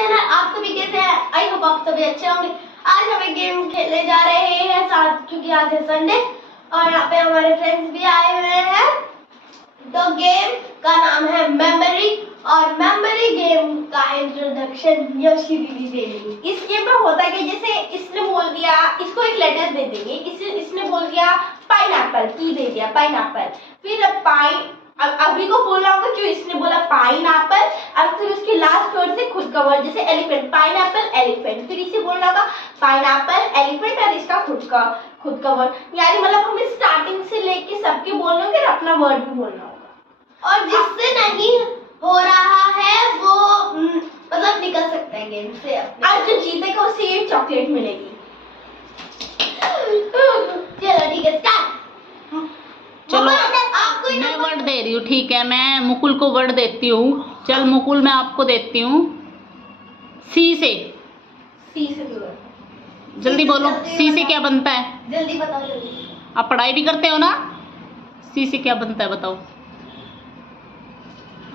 Channel. आप सभी कैसे हैं? आई होप आप सभी अच्छे होंगे। आज हम एक गेम खेलने जा रहे हैं साथ, क्योंकि आज है संडे और यहाँ पे हमारे फ्रेंड्स भी आए हुए हैं। तो गेम का नाम है मेमोरी और मेमोरी गेम का इंट्रोडक्शन योशी दीदी देंगी। इस गेम में होता है कि जैसे इसने बोल दिया, इसको एक लेटर दे देंगे, इसने बोल दिया पाइनएप्पल, पी दे दिया पाइनएप्पल, फिर अभी को बोलना होगा क्यों इसने बोला पाइनएप्पल और फिर उसके लास्ट वर्ड से खुद का वर्ड, जैसे एलिफेंट, पाइनएप्पल एलिफेंट, फिर इसे बोलना होगा पाइनएप्पल एलिफेंट और इसका खुद का वर्ड। यानी मतलब हमें स्टार्टिंग से लेके सबके बोलना होगा और अपना वर्ड भी बोलना होगा। और जिससे नहीं हो रहा है वो मतलब निकल सकता है गेम से। आज जो जीतेगा उसे ये चॉकलेट मिलेगी। चलो ठीक है, स्टार्ट। चलो मैं वर्ड दे रही हूँ, ठीक है। मैं मुकुल को वर्ड देती हूँ। चल मुकुल, मैं आपको देती हूँ सी से। सी से बोलो, जल्दी बोलो, सी से क्या बनता है? जल्दी बताओ जल्दी। आप पढ़ाई भी करते हो ना? सी से क्या बनता है बताओ।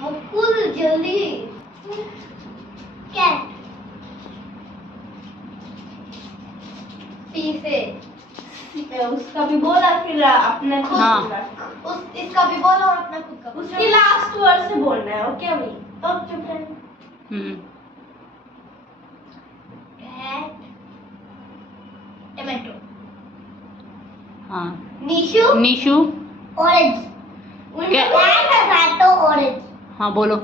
मुकुल जल्दी। कैट। सी से उसका भी बोला, फिर अपने खुद का। इसका भी बोला और अपना खुद का। उसकी लास्ट वर्ड से बोलना है। ओके अभी तो चुप रहे। Cat tomato. हाँ Nishu Nishu orange. Cat tomato orange. हाँ बोलो।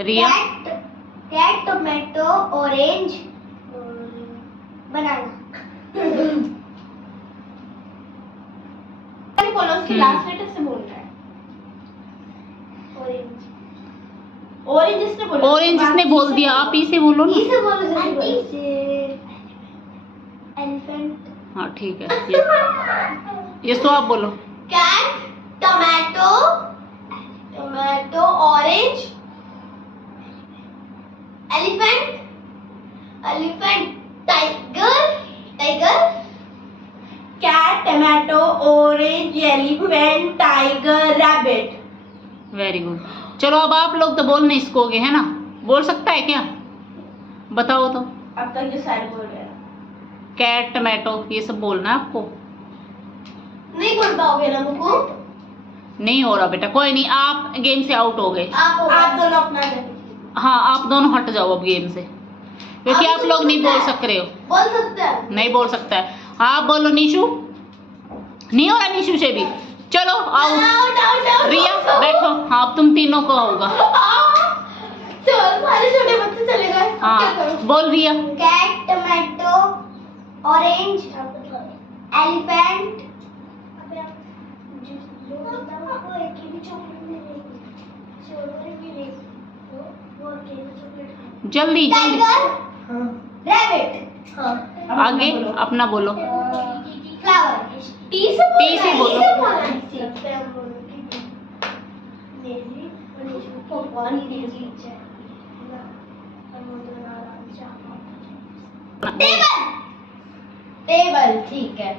Riya cat tomato orange banana. बोलो, उसकी लास्ट लेटर से बोलना है। ऑरेंज इसने बोला। ऑरेंज इसने बोल दिया, आप ई से बोलो ना। ई से बोलो जल्दी। एलिफेंट। हाँ ठीक है, ये तो आप बोलो। Cat tomato orange elephant tiger cat tomato orange elephant tiger rabbit. Very good. चलो अब आप लोग तो बोल नहीं सकोगे, है ना? बोल सकता है क्या? बताओ तो। अब तक जो सारे बोल रहे हैं। कैट टमाटो ये सब बोलना है आपको। नहीं बोल पाओगे ना मुझको? नहीं हो रहा बेटा, कोई नहीं, आप गेम से आउट हो गए। आप दोनों अपना दे। हाँ आप दोनों हट जाओ अब गेम से, क्योंकि आप लोग नहीं बोल सक रहे हो। बोल सकते हैं? नहीं बोल सकता है। हाँ बोलो निशु। नहीं हो रहा निशु से भी। चलो आओ। रिया बैठो। हाँ अब तुम तीनों को होगा। सारे छोटे बच्चे चले गए। हाँ बोल रिया। कैट टमाटो ऑरेंज एलिफेंट जल्दी जल्दी रैबिट। आगे अपना बोलो। फ्लावर। टी से बोलो। टेबल ठीक है।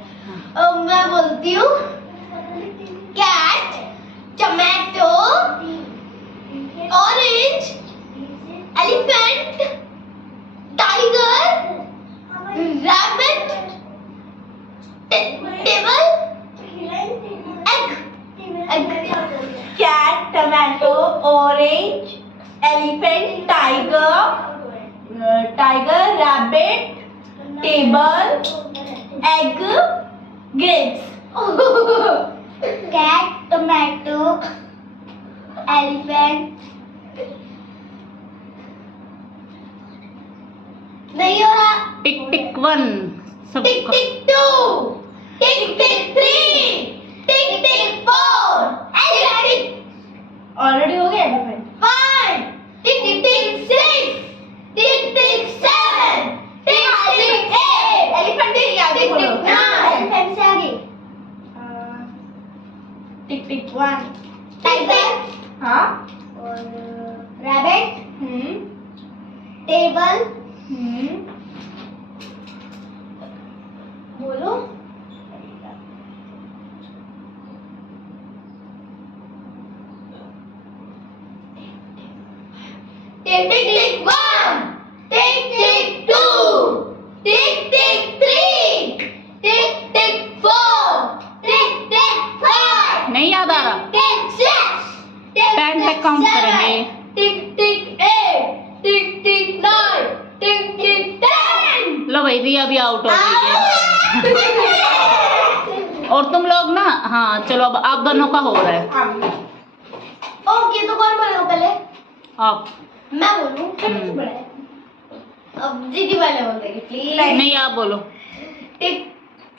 अब मैं बोलती हूँ cat tomato orange elephant tiger rabbit table egg. Cat tomato orange elephant tiger rabbit table egg grapes. Cat tomato elephant. नहीं हो रहा। टिक टिक 1 सब। टिक टिक 2 टिक टिक 3 टिक टिक 4 एलिफेंट ऑलरेडी हो गया। एलिफेंट 5 टिक टिक 6 टिक टिक 7 टिक टिक 8 एलिफेंट से आगे बोलो। एलिफेंट से आगे टिक टिक 1 टाइगर। हाँ और रैबिट। टेबल। बोलो। टिक टिक 1 भाई रिया भी आउट हो गई है। और तुम लोग ना, हाँ चलो अब आप दोनों का हो रहा है। ओके, तो कौन बोलेगा पहले? आप। मैं बोलूं? अब दीदी वाले बोलेगी प्लीज। नहीं आप बोलो। टिक,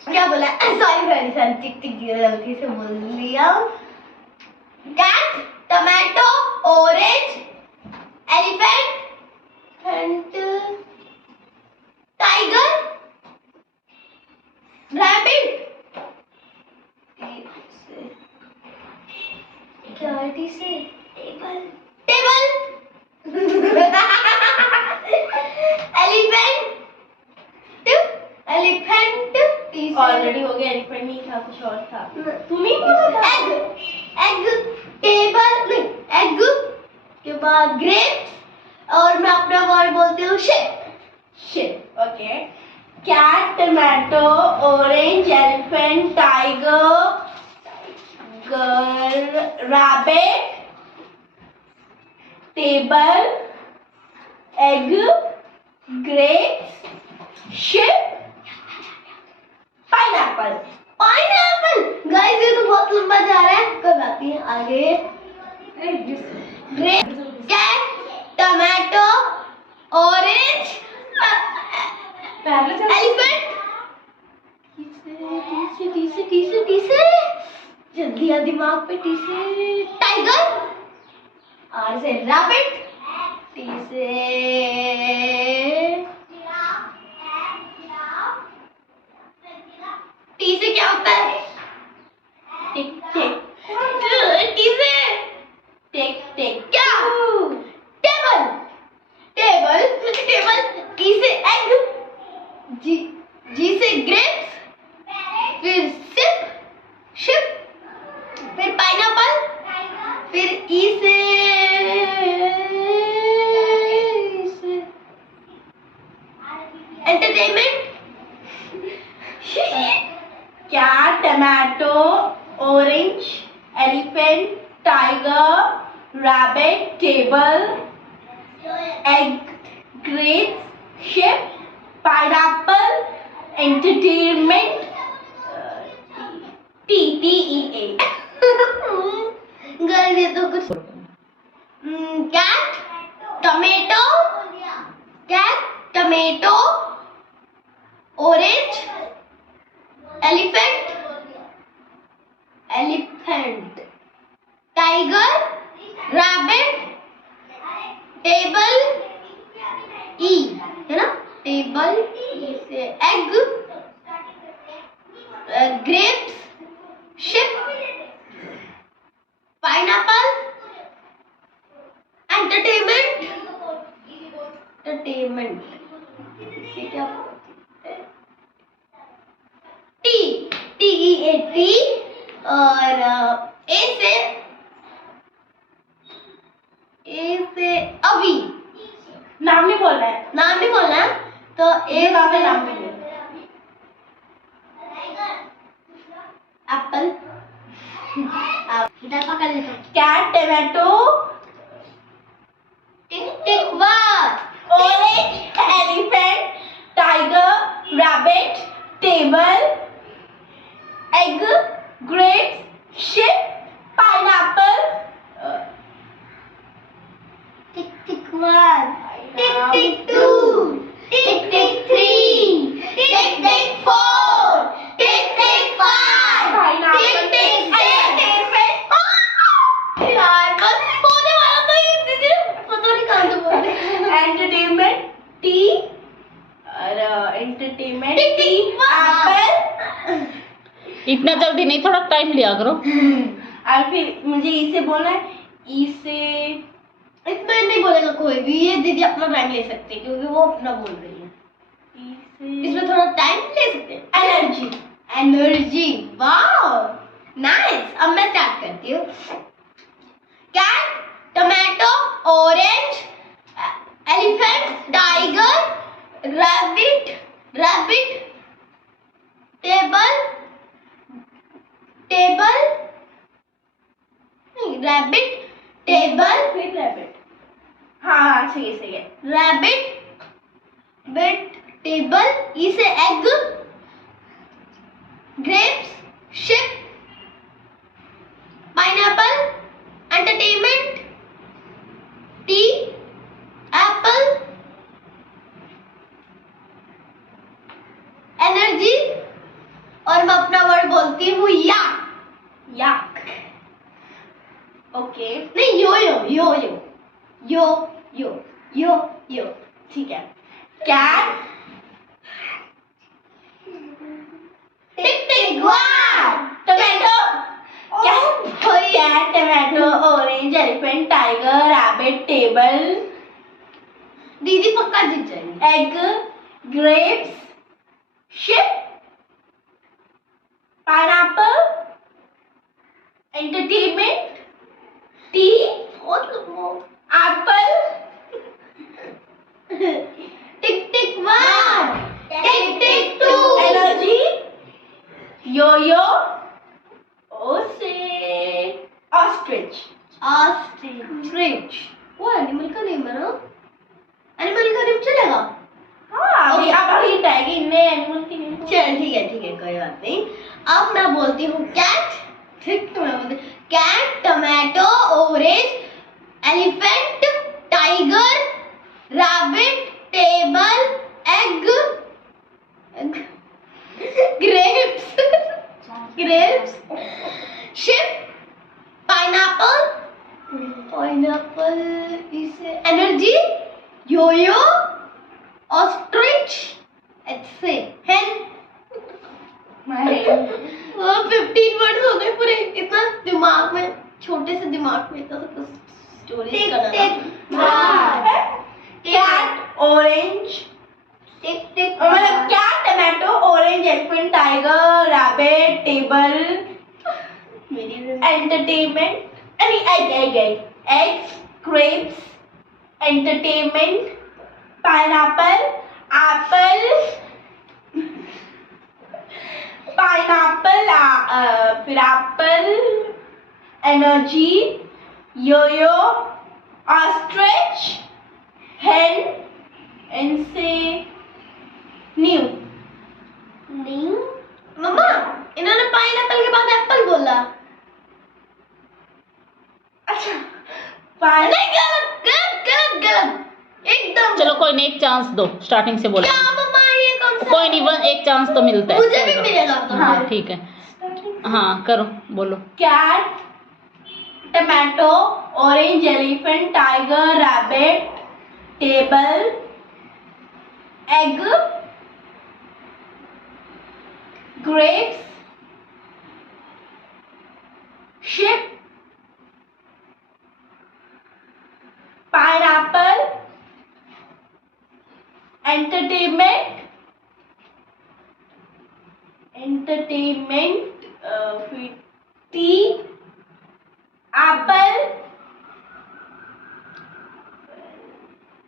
क्या बोला? सॉरी, टिक टिक गलती से बोल लिया। Cat, tomato, orange, elephant and tiger, rabbit, क्या टी से टेबल एलिफेंट ऑलरेडी हो गया, एलिफेंट नहीं था, कुछ और था। तुम ही बोला था। एग टेबल नहीं, एग के बाद ग्रेप्स, और मैं अपना वर्ड बोलती हूँ ship. Okay. Cat, tomato, orange, elephant, tiger, rabbit, table, egg, grapes, ship, pineapple. Guys ये तो बहुत लंबा जा रहा है, कोई बात नहीं, आगे। Grape, cat, tomato, orange, elephant, T से जल्दी आ दिमाग पे, टी से टाइगर, आर से रैबिट, टी से क्या होता है? टिक टिक टी से टिक टिक क्या? टेबल, ई से एग, जी से ग्रेप्स, फिर शिप, फिर पाइनएप्पल, फिर ई से entertainment. Cat, tomato, orange, elephant, tiger, rabbit, table, egg, grapes, ship, pineapple, entertainment, TTEA। Guys ये तो कुछ cat, tomato, orange, elephant, tiger, rabbit, table, E है ना, टेबल से egg, grapes, ship, pineapple, entertainment से क्या बोलते हैं? TEAT, और ए से अभी। नाम नहीं बोलना है, नाम नहीं बोलना है, तो ए से नाम नहीं बोलना। एप्पल। इधर पकड़ लेता हूँ। Cat, tomato, tick word, orange, elephant, tiger, rabbit, table, egg, grapes, ship, pineapple, tick 1, tick 2, tick 3, tick 4, tick 5, tick 6। यार बस होने वाला तो ये दीदी पता नहीं कहाँ से बोल रही है। एंटरटेनमेंट, टी, और एंटरटेनमेंट, टिक टी, एप्पल, इतना जल्दी नहीं, थोड़ा टाइम लिया करो। और फिर मुझे इसे बोलना है, इसे इसमें नहीं बोलेगा कोई भी, ये दीदी अपना टाइम ले सकती है क्योंकि वो अपना बोल रही है। इसमें थोड़ा टाइम ले सकते हैं। Energy, wow nice. अब मैं स्टार्ट करती हूँ। Cat, tomato, orange, elephant, tiger, rabbit, table, rabbit. हाँ सही है। रैबिट, बिट, टेबल, ई से egg, grapes, ship, pineapple, entertainment, T, apple, energy, और मैं अपना वर्ड बोलती हूँ याक। ओके। नहीं, यो यो यो यो यो यो यो यो, ठीक है। Cat, tick tick one, tomato, cat, tomato, orange, elephant, tiger, rabbit, table, दीदी पक्का जीत जाएगी। Egg, grapes, ship, pineapple, entertainment, T, apple, tick tick one, tick tick two, energy, yo-yo, ओसे, ऑस्ट्रिच। ऑस्ट्रिच, वो animal का name है ना? Animal का नेम चलेगा? हाँ, अभी Okay. अब हिंट आएगी इनमें एनिमल की नेम। चल ठीक है, कोई बात नहीं। अब मैं बोलती हूँ कैट, ठीक है, मैं बोलती cat, tomato, orange, elephant, tiger, rabbit, table, egg, grapes, ship, pineapple, इसे एनर्जी, योयो, ऑस्ट्रिच, ऐसे हेन। 15 वर्ड्स हो गए पूरे। इतना दिमाग में, छोटे से दिमाग में इतना सब स्टोरी करना। कैट, ऑरेंज, टिक टिक, मतलब cat, tomato, orange, elephant, tiger, rabbit, table, entertainment, eggs, grapes, entertainment, pineapple, फिर apple, energy, yoyo, ostrich, hen, इनसे न्यू। मम्मा इन्होंने पाइनएप्पल के बाद एप्पल बोला। अच्छा, नहीं, गलत एकदम। चलो कोई नहीं, एक चांस दो, स्टार्टिंग से बोलो। क्या मम्मा, ये कौन सा? कोई नहीं, एक चांस तो मिलता है। मुझे भी मिलेगा तो। हाँ ठीक है, हाँ करो, बोलो। Cat, tomato, orange, elephant, tiger, rabbit, table, egg, grapes, ship, pineapple, entertainment, फिर T, apple,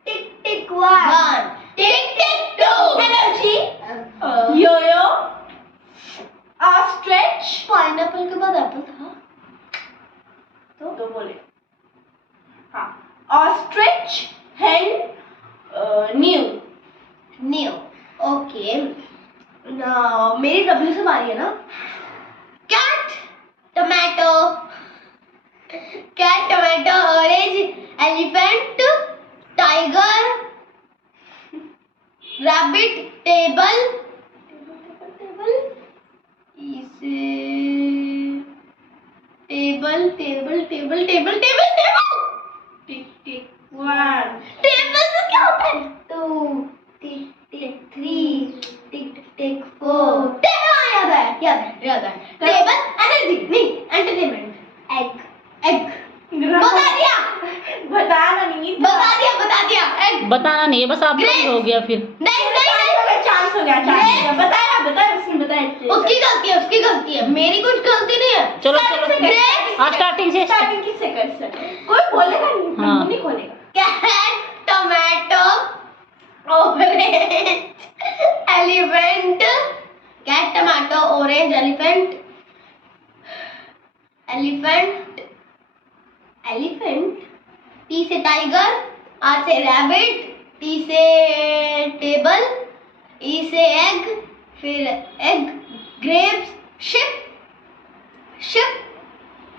tick tick one, tick tick two, energy, yoyo, ostrich. Pineapple के बाद एप्पल था तो बोले हाँ, ऑस्ट्रिच, हेन, न्यू। ओके, मेरी डब्ल्यू से बारी है ना। Cat, tomato, orange, elephant, tiger, rabbit, table, इसे table, tick tick one, table से क्या होता है? 2, टिक टिक 3, टिक टिक 4। याद है। टेबल, एनर्जी, नहीं, एंटरटेनमेंट, एग, बता दिया, एग। बताना नहीं है, बस आपका ही हो गया फिर। नहीं, चांस हो गया। बताया उसने बताया। उसकी गलती है, मेरी कुछ गलती नहीं है। चलो Grapes, हाँ, स्टार्टिंग से। स्टार्टिंग किससे कर सकते? कोई बोलेगा नहीं, हाँ। नहीं खोलेगा। Cat, tomato, orange, elephant, cat, tomato, orange, elephant, T से टाइगर, आर से रैबिट, टी से टेबल, ई से एग, फिर egg, grapes, ship, ship,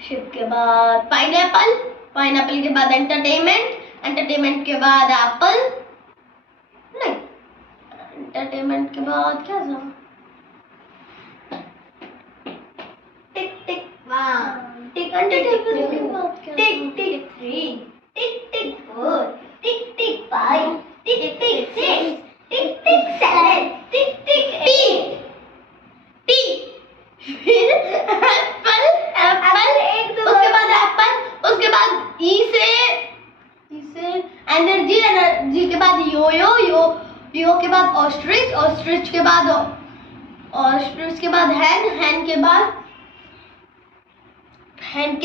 ship के बाद पाइनएप्पल, पाइनएप्पल के बाद एंटरटेनमेंट, एंटरटेनमेंट के बाद एप्पल, नहीं, एंटरटेनमेंट के बाद क्या था? टिक टिक वन, टिक एंटरटेनमेंट के बाद क्या? टिक टिक थ्री, टिक टिक फोर, टिक टिक फाइव, टिक टिक सिक्स, टिक टिक सेवन, टिक टिक एट, टी, फिर एप्पल, एप्पल, उसके बाद एप्पल, उसके बाद ई से एनर्जी, एनर्जी के बाद योयो, यो के बाद ऑस्ट्रिच, ऑस्ट्रिच के बाद हैन, हैन के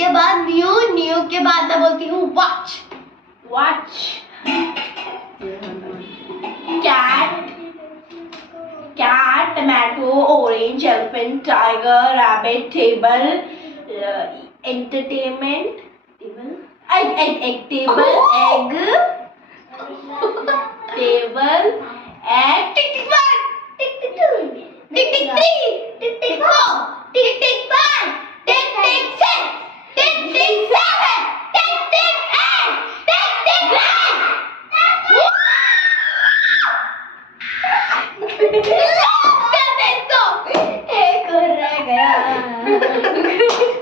बाद न्यू, न्यू के बाद मैं बोलती हूँ watch, watch, cat, cat, tomato, orange, elephant, tiger, rabbit, table, entertainment, egg, table, egg, table, egg, टिक tick one, tick tick two, टिक टिक थ्री, टिक टिक फोर, टिक टिक फाइव, टिक tick six, टिक tick seven, टिक tick eight, टिक tick nine. एक और रह गया।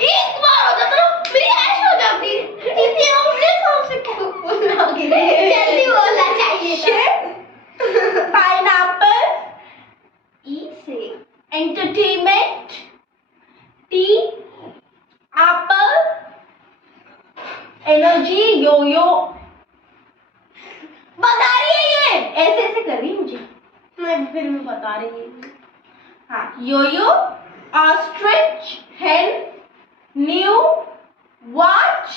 एक बार हो जाता ना मेरी ऐश हो जाती। इतनी हमने कौन से बोलना जल्दी बोलना चाहिए था। pineapple, E से entertainment, T, apple, energy, yo-yo, बता रही है ये। ऐसे ऐसे कर रही मुझे। मैं फिर भी बता रही हूँ। हाँ, yo-yo, ostrich, hen, new, watch,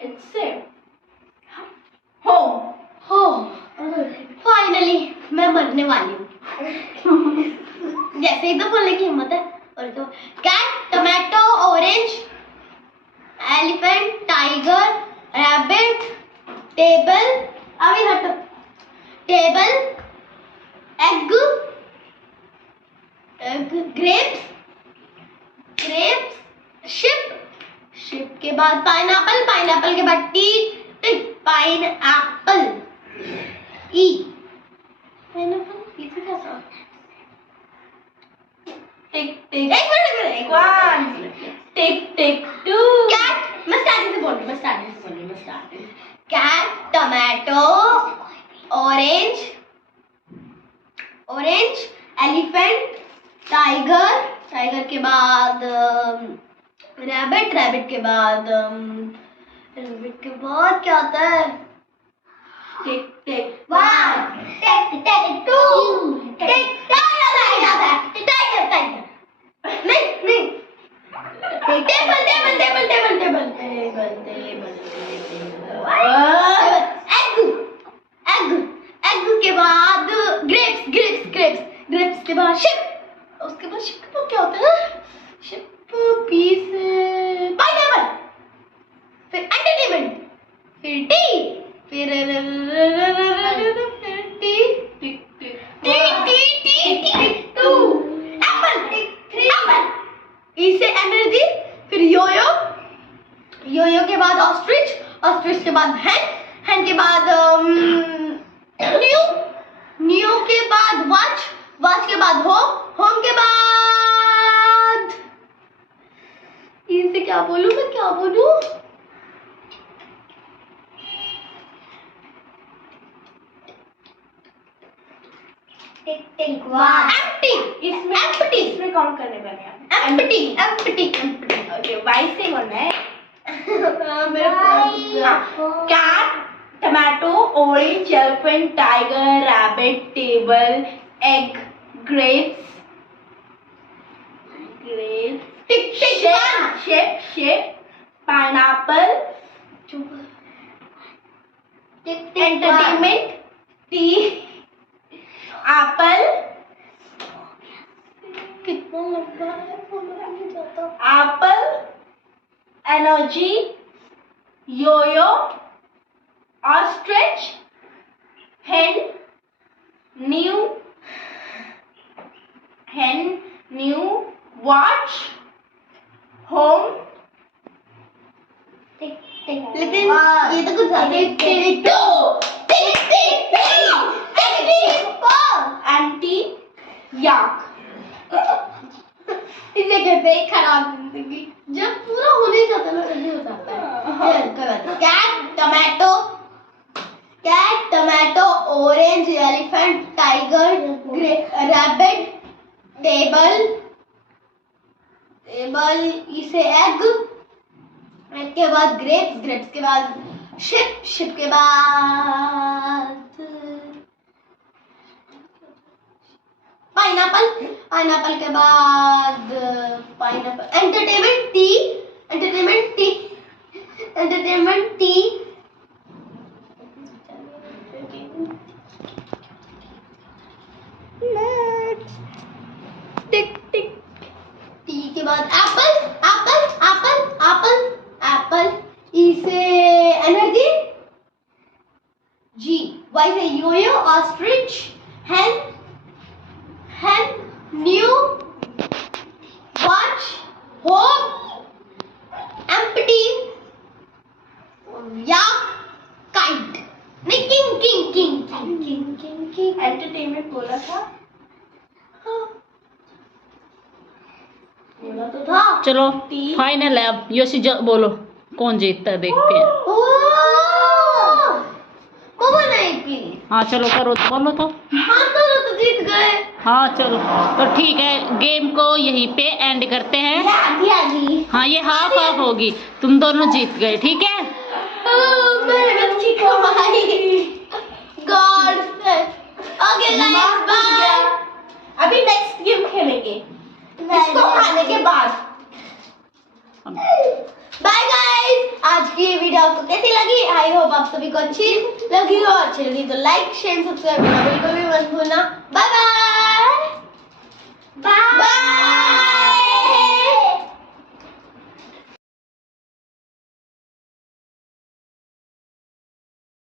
it's it. Home. हो फाइनली मैं मरने वाली हूँ। जैसे ही तो बोलने की हिम्मत है। और तो cat, tomato, orange, elephant, tiger, rabbit, table, अभी हटो, table, egg, grapes, ship, ship के बाद पाइनएप्पल, पाइनएप्पल के बाद T, pineapple, E, pineapple E से क्या था? Tick, tick, एक minute, one, tick, tick, two. Cat, मैं स्टार्टिंग से बोल रही हूँ, cat, tomato, orange, elephant, tiger के बाद रैबिट के बाद क्या होता है? Tick, tick, one, tick two, tick tiger, नहीं, टेबल, एग के बाद ग्रेप्स के बाद शिप, उसके बाद शिप के बाद क्या होता है? शिप, पीस, पाइनएप्पल, फिर एंटरटेनमेंट, फिर टी, फिर टी, tick, टू, एप्पल, ई से एनर्जी, फिर योयो के बाद ऑस्ट्रिच के बाद हैन के बाद न्यू के बाद वॉच के बाद होम के बाद इसे क्या बोलूं मैं? इसमें काउंट करने वाले हैं। एम्प्टी। ओके, वाई से बोलना है। मेरा Cat, tomato, orange, elephant, tiger, rabbit, table, egg, grapes, shape, pineapple, entertainment, tea, apple, कितना लंबा है, बोलना नहीं चाहता। apple, energy, yo-yo, ostrich, hen, new, activity 2, activity 3, activity 4. Anti याक। इसे कहते हैं खराब जिंदगी। जब पूरा होने जाता है ना तभी हो जाता है। चल कोई बात नहीं। Cat, tomato, orange, elephant, tiger, rabbit, table इसे एग के बाद ग्रेप्स के बाद शिप के बाद पाइनएप्पल के बाद एंटरटेनमेंट टी टिक टी के बाद एप्पल इसे एनर्जी जी वाई से yoyo ostrich hen new watch hope empty yak kite नहीं king एंटरटेनमेंट बोला था। बोला तो था। चलो फाइनल है अब। योशी बोलो कौन जीतता है देखते हैं। मोमो नहीं प्लीज। हाँ चलो करो, बोलो तो। हाँ तो जीत गए। हाँ चलो तो ठीक है, गेम को यहीं पे एंड करते हैं। आधी हाँ ये हाफ होगी, तुम दोनों जीत गए, ठीक है। मेहनत की कमाई गॉड। Okay guys bye. अभी नेक्स्ट गेम खेलेंगे इसको खाने के बाद। Bye guys. आज की ये वीडियो आपको कैसी लगी? आई होप आप सभी को अच्छी लगी हो। अच्छी लगी तो लाइक शेयर सब्सक्राइब करना बिल्कुल भी मत भूलना। बाय।